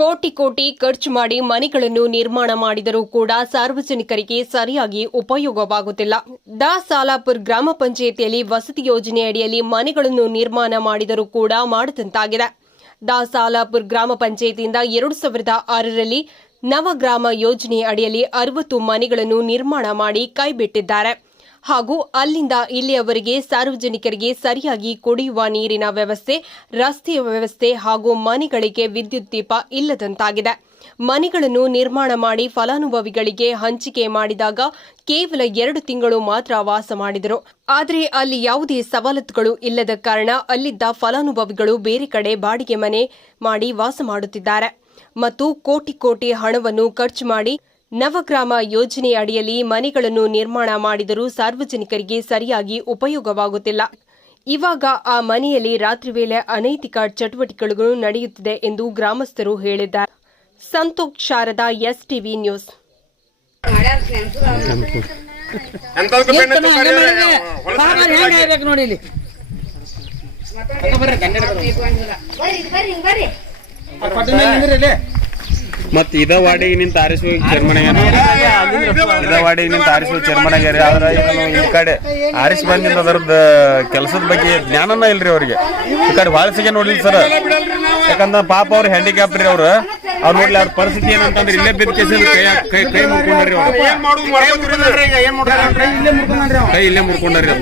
ಕೋಟಿ ಖರ್ಚು ಮಾಡಿ ಮನೆಗಳನ್ನು ನಿರ್ಮಾಣ ಮಾಡಿದರೂ ಕೂಡ ಸಾರ್ವಜನಿಕರಿಗೆ ಸರಿಯಾಗಿ ಉಪಯೋಗವಾಗುತ್ತಿಲ್ಲ. ದಾಸಾಲಾಪುರ್ ಗ್ರಾಮ ಪಂಚಾಯಿತಿಯಲ್ಲಿ ವಸತಿ ಯೋಜನೆಯಡಿಯಲ್ಲಿ ಮನೆಗಳನ್ನು ನಿರ್ಮಾಣ ಮಾಡಿದರೂ ಕೂಡ ಮಾಡದಂತಾಗಿದೆ. ದಾಸಾಲಾಪುರ್ ಗ್ರಾಮ ಪಂಚಾಯಿತಿಯಿಂದ 2006ರಲ್ಲಿ ನವಗ್ರಾಮ ಯೋಜನೆ ಅಡಿಯಲ್ಲಿ 60 ಮನೆಗಳನ್ನು ನಿರ್ಮಾಣ ಮಾಡಿ ಕೈಬಿಟ್ಟಿದ್ದಾರೆ. ಹಾಗೂ ಅಲ್ಲಿಂದ ಇಲ್ಲಿಯವರೆಗೆ ಸಾರ್ವಜನಿಕರಿಗೆ ಸರಿಯಾಗಿ ಕುಡಿಯುವ ನೀರಿನ ವ್ಯವಸ್ಥೆ, ರಸ್ತೆಯ ವ್ಯವಸ್ಥೆ ಹಾಗೂ ಮನೆಗಳಿಗೆ ವಿದ್ಯುತ್ ದೀಪ ಇಲ್ಲದಂತಾಗಿದೆ. ಮನೆಗಳನ್ನು ನಿರ್ಮಾಣ ಮಾಡಿ ಫಲಾನುಭವಿಗಳಿಗೆ ಹಂಚಿಕೆ ಮಾಡಿದಾಗ ಕೇವಲ 2 ತಿಂಗಳು ಮಾತ್ರ ವಾಸ ಮಾಡಿದರು. ಆದರೆ ಅಲ್ಲಿ ಯಾವುದೇ ಸವಲತ್ತುಗಳು ಇಲ್ಲದ ಕಾರಣ ಅಲ್ಲಿದ್ದ ಫಲಾನುಭವಿಗಳು ಬೇರೆ ಕಡೆ ಬಾಡಿಗೆ ಮನೆ ಮಾಡಿ ವಾಸ ಮಾಡುತ್ತಿದ್ದಾರೆ ಮತ್ತು ಕೋಟಿ ಹಣವನ್ನು ಖರ್ಚು ಮಾಡಿ ನವಗ್ರಾಮ ಯೋಜನೆ ಅಡಿಯಲ್ಲಿ ಮನೆಗಳನ್ನು ನಿರ್ಮಾಣ ಮಾಡಿದರೂ ಸಾರ್ವಜನಿಕರಿಗೆ ಸರಿಯಾಗಿ ಉಪಯೋಗವಾಗುತ್ತಿಲ್ಲ. ಇವಾಗ ಆ ಮನೆಯಲ್ಲಿ ರಾತ್ರಿ ವೇಳೆ ಅನೈತಿಕ ಚಟುವಟಿಕೆಗಳು ನಡೆಯುತ್ತಿದೆ ಎಂದು ಗ್ರಾಮಸ್ಥರು ಹೇಳಿದ್ದಾರೆ. Santosh Sharada, STV news. ಮತ್ ಇದ ವಾಡಿಗೆ ನಿಂತ ಆರಿಸುವ ಚೇರ್ಮನ್ ಇದ ವಾಡಿಗೆ ನಿಂತ ಆರಿಸುವ ಚೇರ್ಮನ್ ಆಗ್ಯಾರ. ಆದ್ರ ಈ ಕಡೆ ಆರಿಸಿ ಬಂದಿಲ್ಲ, ಅದರದ ಕೆಲಸದ ಬಗ್ಗೆ ಜ್ಞಾನನ ಇಲ್ರಿ ಅವ್ರಿಗೆ. ಈ ಕಡೆ ವಾರಸಿಗೆ ನೋಡ್ಲಿಲ್ಲ ಸರ್, ಯಾಕಂದ್ರ ಪಾಪ ಅವ್ರ ಹ್ಯಾಂಡಿಕ್ಯಾಪ್ ರೀ. ಅವ್ರು ನೋಡ್ಲಿ ಅವ್ರ ಪರಿಸ್ಥಿತಿ ಏನಂತಂದ್ರೆ ಇಲ್ಲೇ ಬಿದ್ದ ಕೇಸ ಕೈ ಮುರ್ಕೊಂಡ್ರಿ. ಅವ್ರು ಕೈ ಇಲ್ಲೇ ಮುರ್ಕೊಂಡ್ರಿ.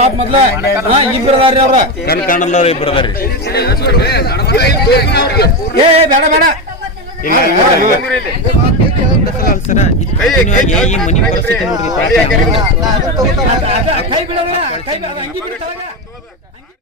ಪಾಪ ಮೊದ್ಲ ಇಬ್ಬರು ಅವ್ರ ಕಣ್ ಕಾಣಲ್ಲ, ಇಬ್ಬರು ಅದಾರಿ. ಬೇಡ ಬೇಡ ಈ ಮನಿ ಪರಿಸ್ಥಿತಿ ನೋಡ್ರಿ.